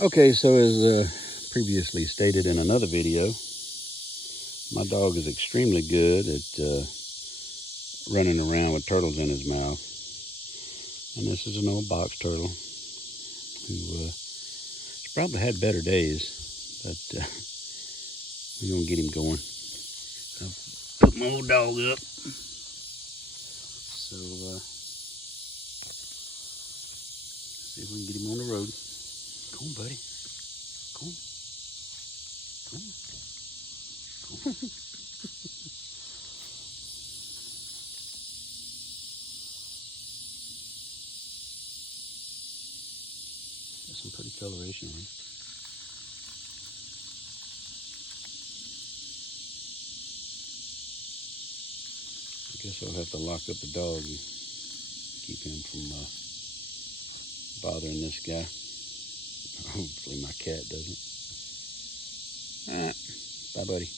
Okay, so as previously stated in another video, my dog is extremely good at running around with turtles in his mouth. And this is an old box turtle who probably had better days, but we're gonna get him going. I'll put my old dog up. So see if we can get him on the road. Come on, buddy. Come on. Come on. Come on. Got some pretty coloration on him. I guess I'll have to lock up the dog and keep him from bothering this guy. Hopefully my cat doesn't. All right. Bye, buddy.